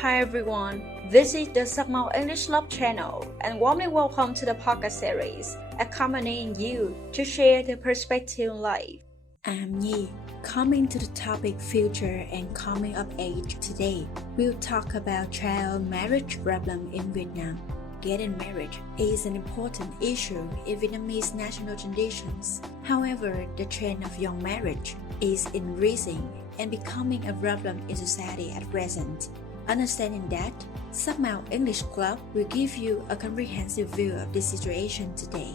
Hi everyone, this is the Sakmal English Love channel and warmly welcome to the podcast series, accompanying you to share the perspective in life. I'm Yi. Coming to the topic future and coming of age today, we'll talk about child marriage problem in Vietnam. Getting married is an important issue in Vietnamese national traditions. However, the trend of young marriage is increasing and becoming a problem in society at present. Understanding that, Sakmal English Club will give you a comprehensive view of the situation today.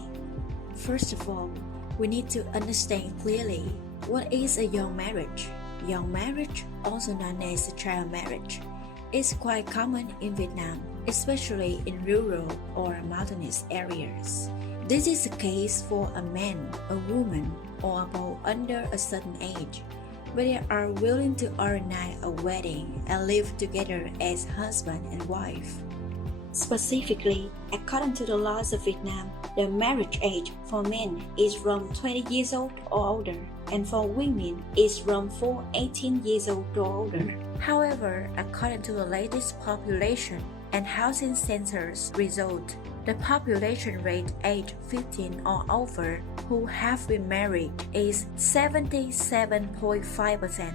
First of all, we need to understand clearly what is a young marriage. Young marriage, also known as a child marriage, is quite common in Vietnam, especially in rural or mountainous areas. This is the case for a man, a woman, or both under a certain age, but they are willing to organize a wedding and live together as husband and wife. Specifically, according to the laws of Vietnam, the marriage age for men is from 20 years old or older, and for women is from 18 years old or older. However, according to the latest population and housing census result, the population rate age 15 or over who have been married is 77.5%.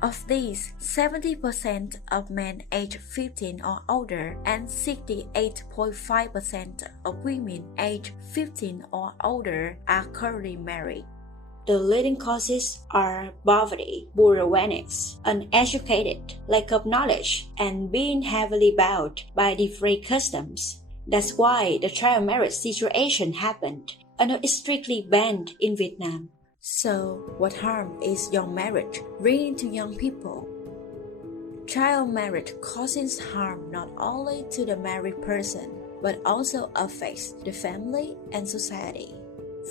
Of these, 70% of men age 15 or older and 68.5% of women age 15 or older are currently married. The leading causes are poverty, poor awareness, uneducated, lack of knowledge, and being heavily bound by different customs. That's why the child marriage situation happened and is strictly banned in Vietnam. So, what harm is young marriage bringing to young people? Child marriage causes harm not only to the married person, but also affects the family and society.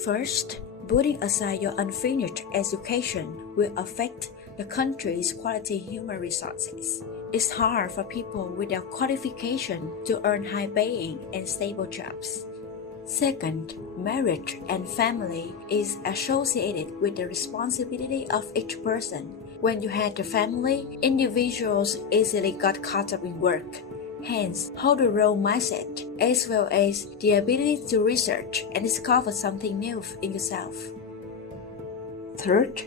First, putting aside your unfinished education will affect the country's quality human resources. It's hard for people without qualification to earn high-paying and stable jobs. Second, marriage and family is associated with the responsibility of each person. When you had a family, individuals easily got caught up in work. Hence, hold a role mindset, as well as the ability to research and discover something new in yourself. Third,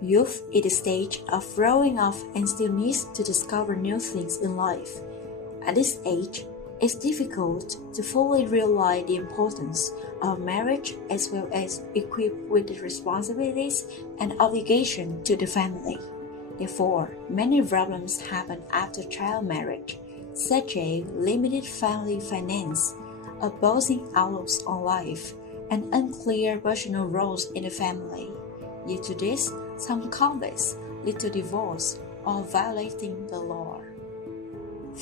youth is the stage of growing up and still needs to discover new things in life. At this age, it's difficult to fully realize the importance of marriage as well as equipped with the responsibilities and obligation to the family. Therefore, many problems happen after child marriage, such as limited family finance, opposing outlooks on life, and unclear personal roles in the family. Due to this, some conflicts lead to divorce or violating the law.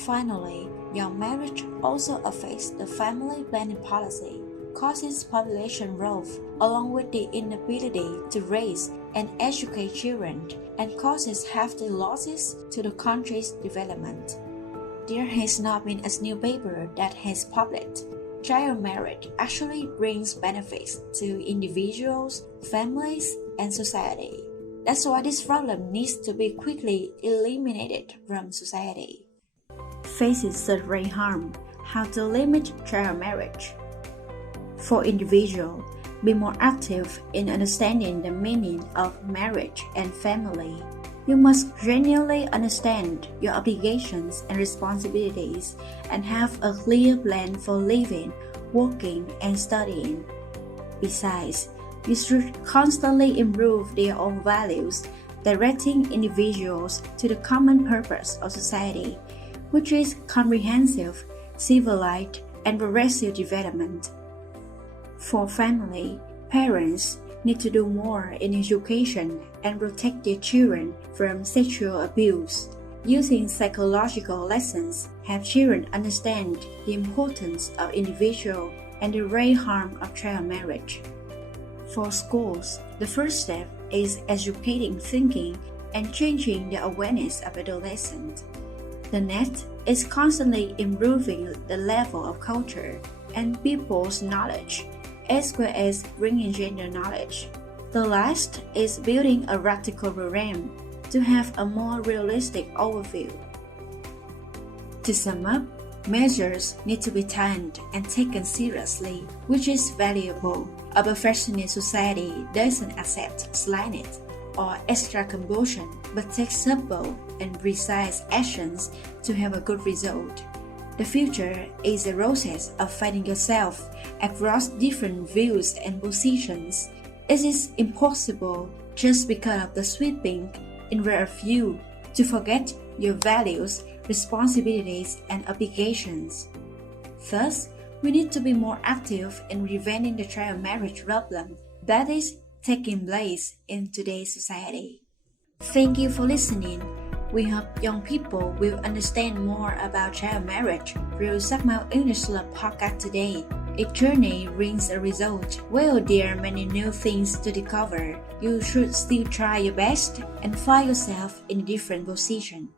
Finally, young marriage also affects the family planning policy, causes population growth along with the inability to raise and educate children, and causes hefty losses to the country's development. There has not been a newspaper that has published child marriage actually brings benefits to individuals, families, and society. That's why this problem needs to be quickly eliminated from society. Faces certain harm. How to limit child marriage. For individuals, be more active in understanding the meaning of marriage and family. You must genuinely understand your obligations and responsibilities and have a clear plan for living, working, and studying. Besides, you should constantly improve their own values, directing individuals to the common purpose of society, which is comprehensive, civilized, and progressive development. For family, parents need to do more in education and protect their children from sexual abuse. Using psychological lessons, have children understand the importance of individual and the real harm of child marriage. For schools, the first step is educating thinking and changing the awareness of adolescents. The next is constantly improving the level of culture and people's knowledge, as well as bringing gender knowledge. The last is building a practical program to have a more realistic overview. To sum up, measures need to be timed and taken seriously, which is valuable. A perfectionist society doesn't accept slightness or extra compulsion, but takes simple and precise actions to have a good result. The future is a process of finding yourself across different views and positions. It is impossible, just because of the sweeping in rear view, to forget your values, responsibilities, and obligations. Thus, we need to be more active in preventing the child marriage problem that is taking place in today's society. Thank you for listening. We hope young people will understand more about child marriage through Sakmal English Lab podcast today. Each journey brings a result. While there are many new things to discover, you should still try your best and find yourself in a different position.